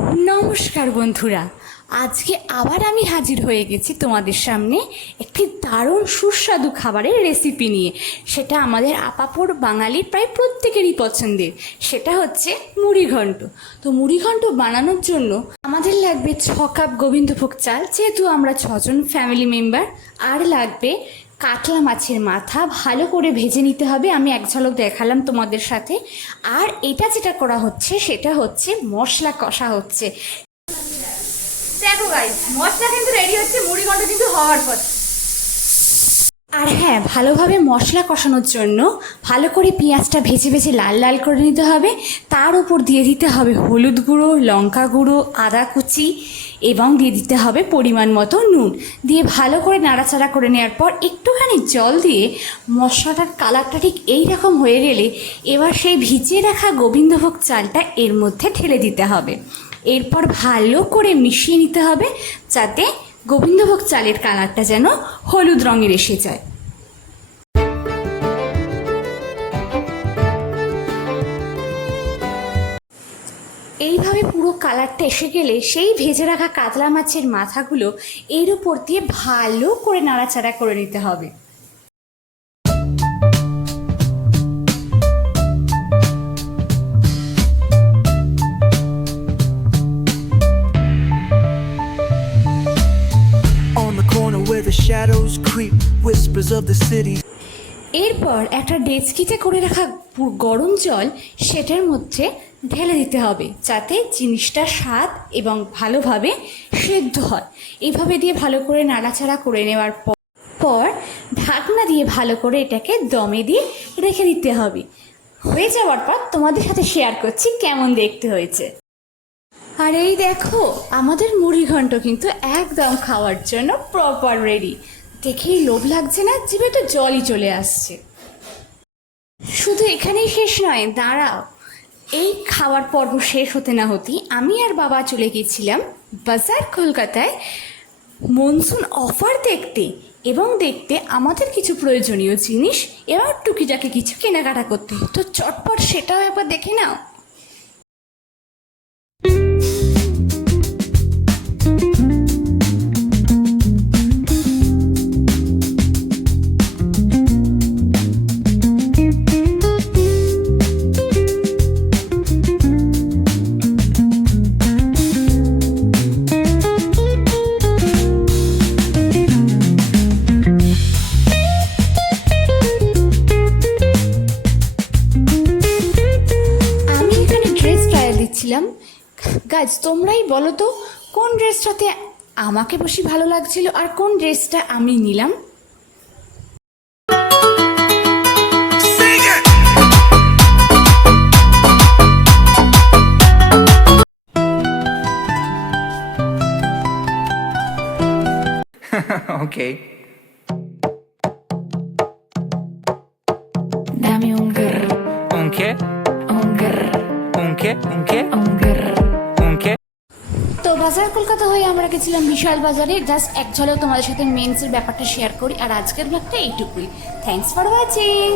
নমস্কার বন্ধুরা, আজকে আবার আমি হাজির হয়ে গেছি তোমাদের সামনে একটি দারুণ সুস্বাদু খাবারের রেসিপি নিয়ে। সেটা আমাদের আপাপোর বাঙালির প্রায় প্রত্যেকেরই পছন্দের, সেটা হচ্ছে মুড়িঘণ্ট। তো মুড়িঘণ্ট বানানোর জন্য আমাদের লাগবে 6 কাপ গোবিন্দভোগ চাল, যেহেতু আমরা 6 জন ফ্যামিলি মেম্বার। আর লাগবে কাতলা মাছের মাথা, ভালো করে ভেজে নিতে হবে, আমি এক ঝলক দেখালাম তোমাদের সাথে। আর এটা যেটা করা হচ্ছে সেটা হচ্ছে মশলা কষা হচ্ছে। দেখো গাইস, মশলা কিন্তু রেডি হচ্ছে, মুড়িঘণ্ট কিন্তু হওয়ার পর। আর হ্যাঁ, ভালোভাবে মশলা কষানোর জন্য ভালো করে পেঁয়াজটা ভেজে ভেজে লাল লাল করে নিতে হবে। তার উপর দিয়ে দিতে হবে হলুদ গুঁড়ো, লঙ্কা গুঁড়ো, আদা কুচি এবং দিয়ে দিতে হবে পরিমাণ মতো নুন। দিয়ে ভালো করে নাড়াচাড়া করে নেওয়ার পর একটুখানি জল দিয়ে মশলাটার কালারটা ঠিক এই রকম হয়ে গেলে এবার সেই ভিজিয়ে রাখা গোবিন্দভোগ চালটা এর মধ্যে ঢেলে দিতে হবে। এরপর ভালো করে মিশিয়ে নিতে হবে, যাতে গোবিন্দভোগ চালের কালারটা যেন হলুদ রঙের এসে যায়। এইভাবে পুরো কালারটা এসে গেলে সেই ভেজে রাখা কাতলা মাছের মাথাগুলো এর উপর দিয়ে ভালো করে নাড়াচাড়া করে নিতে হবে। এরপর একটা ডেচকিতে করে রাখা গরম জল সেটার মধ্যে ঢেলে দিতে হবে, যাতে জিনিসটা স্বাদ এবং ভালোভাবে সেদ্ধ হয়। এইভাবে দিয়ে ভালো করে নাড়াচাড়া করে নেওয়ার পর ঢাকনা দিয়ে ভালো করে এটাকে দমে দিয়ে রেখে দিতে হবে। হয়ে যাওয়ার পর তোমাদের সাথে শেয়ার করছি কেমন দেখতে হয়েছে। আর এই দেখো, আমাদের মুড়িঘণ্ট কিন্তু একদম খাওয়ার জন্য প্রপার রেডি। দেখেই লোভ লাগছে না, জিভে তো জলই চলে আসছে। শুধু এখানেই শেষ নয়, দাঁড়াও, এই খাওয়ার পর্ব শেষ হতে না হতেই আমি আর বাবা চলে গিয়েছিলাম বাজার কলকাতায় মনসুন অফার দেখতে, এবং দেখতে আমাদের কিছু প্রয়োজনীয় জিনিস এবং টুকিটাকি কিছু কেনাকাটা করতে। তো চটপট সেটাও একবার দেখে নাও। গাইজ, তোমরাই বলো তো কোন ড্রেসটাতে আমাকে বেশি ভালো লাগছিল আর কোন ড্রেসটা আমি নিলাম। Okay. Dame un grr, ¿Un qué? un grr, ¿Un qué? ¿Un qué? un grr. ¿Un qué? তো বাজার কলকাতা হয়ে আমরা গেছিলাম বিশাল বাজারে। জাস্ট এক ঝলক তোমাদের সাথে মেন্সের ব্যাপারটা শেয়ার করি। আর আজকের ব্লগটা এইটুকুই। Thanks for watching.